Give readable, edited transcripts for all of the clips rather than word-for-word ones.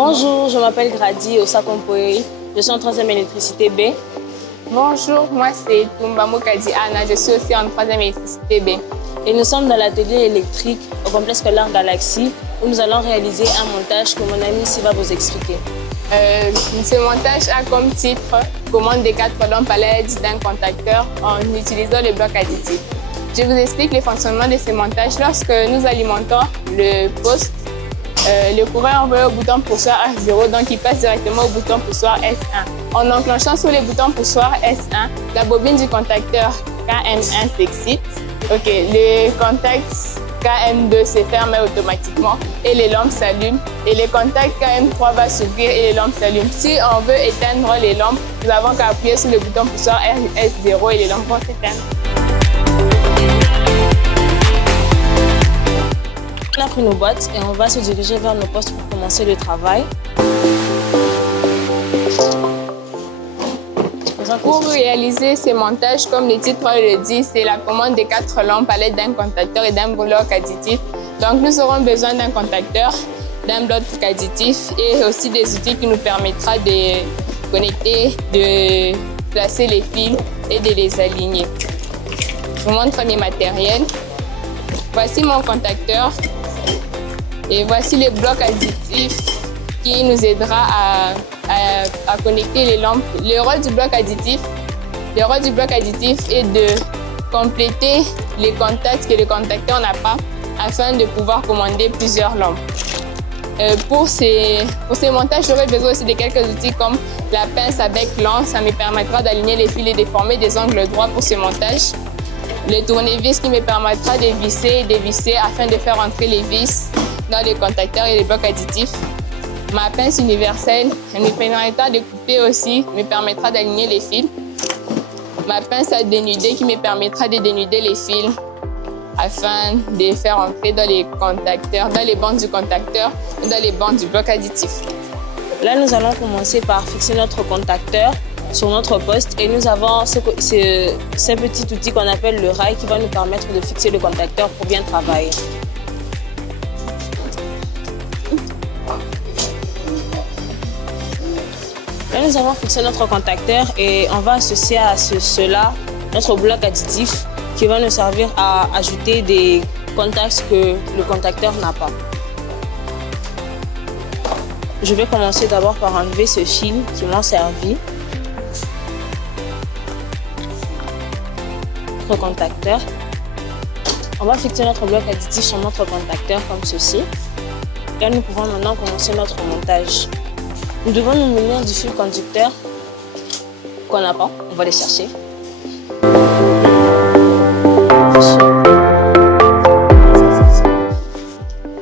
Bonjour, je m'appelle Grady Osakompoe. Je suis en 3e électricité B. Bonjour, moi c'est Tumbamo Kadi Anna, je suis aussi en 3e électricité B. Et nous sommes dans l'atelier électrique au complexe scolaire Galaxy où nous allons réaliser un montage que mon ami ici va vous expliquer. Ce montage a comme titre « Commande des 4 lampes à l'aide d'un contacteur en utilisant le bloc additif ». Je vous explique le fonctionnement de ce montage. Lorsque nous alimentons le poste, le courant est envoyé au bouton poussoir H0, donc il passe directement au bouton poussoir S1. En enclenchant sur le bouton poussoir S1, la bobine du contacteur KM1 s'excite. Le contact KM2 se ferme automatiquement et les lampes s'allument. Et le contact KM3 va s'ouvrir et les lampes s'allument. Si on veut éteindre les lampes, nous avons qu'à appuyer sur le bouton poussoir S0 et les lampes vont s'éteindre. On a pris nos boîtes et on va se diriger vers nos postes pour commencer le travail. Pour réaliser ces montages, comme le titre le dit, c'est la commande des 4 lampes à l'aide d'un contacteur et d'un bloc additif. Donc nous aurons besoin d'un contacteur, d'un bloc additif et aussi des outils qui nous permettra de connecter, de placer les fils et de les aligner. Je vous montre mes matériels. Voici mon contacteur et voici le bloc additif qui nous aidera à connecter les lampes. Le rôle du bloc additif est de compléter les contacts que le contacteur n'a pas afin de pouvoir commander plusieurs lampes. Pour ces montages, j'aurai besoin aussi de quelques outils comme la pince à bec long. Ça me permettra d'aligner les fils et de former des angles droits pour ce montage. Le tournevis qui me permettra de visser et dévisser afin de faire entrer les vis dans les contacteurs et les blocs additifs. Ma pince universelle me permettra de couper aussi, me permettra d'aligner les fils. Ma pince à dénuder qui me permettra de dénuder les fils afin de les faire entrer dans les contacteurs, dans les bandes du contacteur et dans les bandes du bloc additif. Là, nous allons commencer par fixer notre contacteur sur notre poste et nous avons ce petit outil qu'on appelle le rail qui va nous permettre de fixer le contacteur pour bien travailler. Là, nous avons fixé notre contacteur et on va associer à cela notre bloc additif qui va nous servir à ajouter des contacts que le contacteur n'a pas. Je vais commencer d'abord par enlever ce fil qui m'a servi. Notre contacteur. On va fixer notre bloc additif sur notre contacteur comme ceci. Là, nous pouvons maintenant commencer notre montage. Nous devons nous munir du fil conducteur qu'on n'a pas. On va les chercher.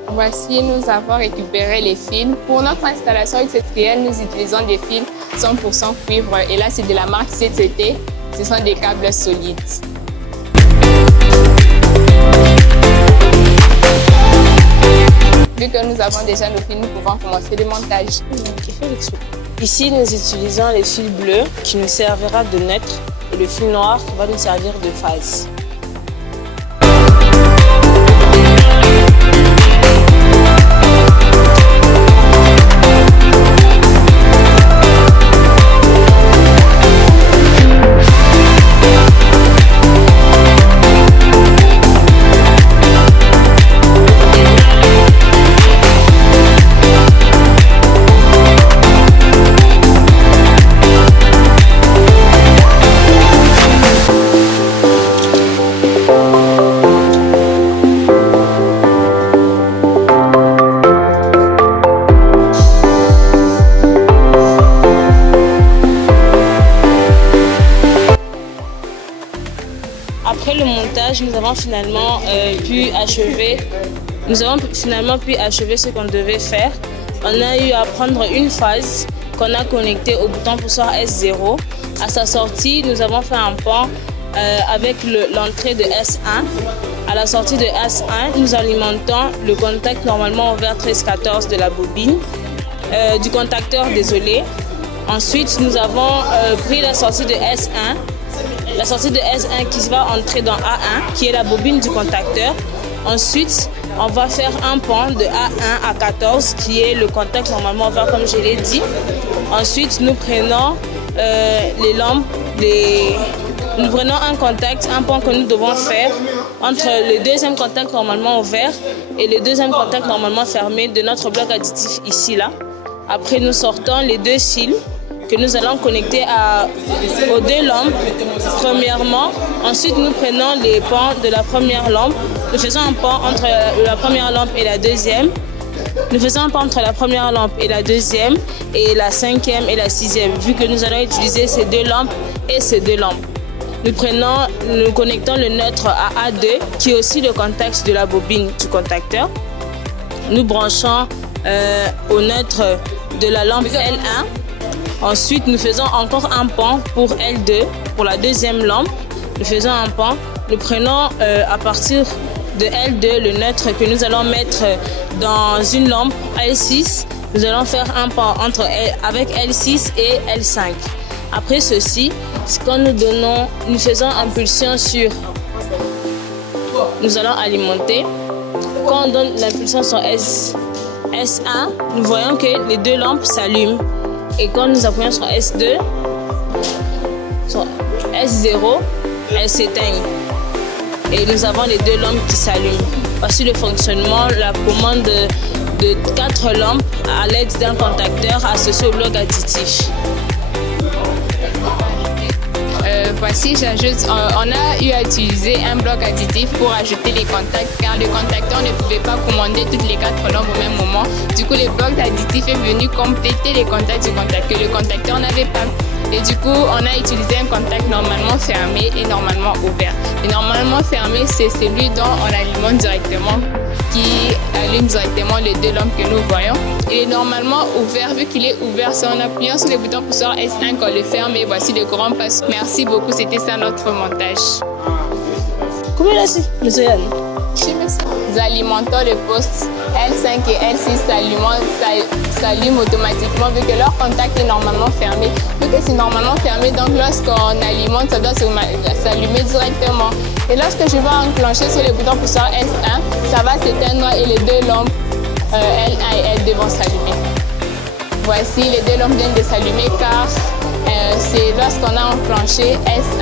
Voici, nous avons récupéré les fils. Pour notre installation industrielle, nous utilisons des fils 100% cuivre. Et là, c'est de la marque CTT. Ce sont des câbles solides. Vu que nous avons déjà nos fils, nous pouvons commencer le montage. Ici, nous utilisons le fil bleu qui nous servira de neutre et le fil noir qui va nous servir de phase. Après le montage, nous avons finalement pu achever ce qu'on devait faire. On a eu à prendre une phase qu'on a connectée au bouton poussoir S0. À sa sortie, nous avons fait un pont avec l'entrée de S1. À la sortie de S1, nous alimentons le contact normalement ouvert 13-14 de la bobine, du contacteur, désolé. Ensuite, nous avons pris la sortie de S1. La sortie de S1 qui va entrer dans A1, qui est la bobine du contacteur. Ensuite, on va faire un pan de A1 à 14 qui est le contact normalement ouvert comme je l'ai dit. Ensuite, nous prenons les lampes, nous prenons un pan que nous devons faire entre le deuxième contact normalement ouvert et le deuxième contact normalement fermé de notre bloc additif ici là. Après, nous sortons les deux fils que nous allons connecter aux deux lampes premièrement. Ensuite, nous prenons les pans de la première lampe. Nous faisons un pan entre la première lampe et la deuxième. Nous faisons un pan entre la première lampe et la deuxième et la cinquième et la sixième, vu que nous allons utiliser ces deux lampes et ces deux lampes. Nous connectons le neutre à A2, qui est aussi le contact de la bobine du contacteur. Nous branchons au neutre de la lampe L1. Ensuite, nous faisons encore un pan pour L2, pour la deuxième lampe. Nous faisons un pan. Nous prenons à partir de L2 le neutre que nous allons mettre dans une lampe L6. Nous allons faire un pan avec L6 et L5. Après ceci, quand nous faisons impulsion sur, nous allons alimenter. Quand on donne l'impulsion sur S1, nous voyons que les deux lampes s'allument. Et quand nous appuyons sur S2, sur S0, elles s'éteignent. Et nous avons les deux lampes qui s'allument. Voici le fonctionnement, la commande de 4 lampes à l'aide d'un contacteur associé au bloc additif. Voici, j'ajoute, on a eu à utiliser un bloc additif pour ajouter les contacts car le contacteur ne pouvait pas commander toutes les 4 lampes au même moment. Du coup, le bloc additif est venu compléter les contacts du contact que le contacteur n'avait pas. Et du coup, on a utilisé un contact normalement fermé et normalement ouvert. Et normalement fermé, c'est celui dont on alimente directement, qui allume directement les deux lampes que nous voyons. Il est normalement ouvert, vu qu'il est ouvert, c'est en appuyant sur le bouton pousseur S1 qu'on le ferme. Et voici le grand pas. Merci beaucoup, c'était ça notre montage. Comment là-ci, monsieur Yann? Nous alimentons le poste L5 et L6 s'allument automatiquement vu que leur contact est normalement fermé. Vu que c'est normalement fermé, donc lorsqu'on alimente, ça doit s'allumer directement. Et lorsque je vais enclencher sur le bouton pousseur S1, ça va s'éteindre et les deux lampes L1 et L2 vont s'allumer. Voici, les deux lampes viennent de s'allumer car c'est lorsqu'on a enclenché S1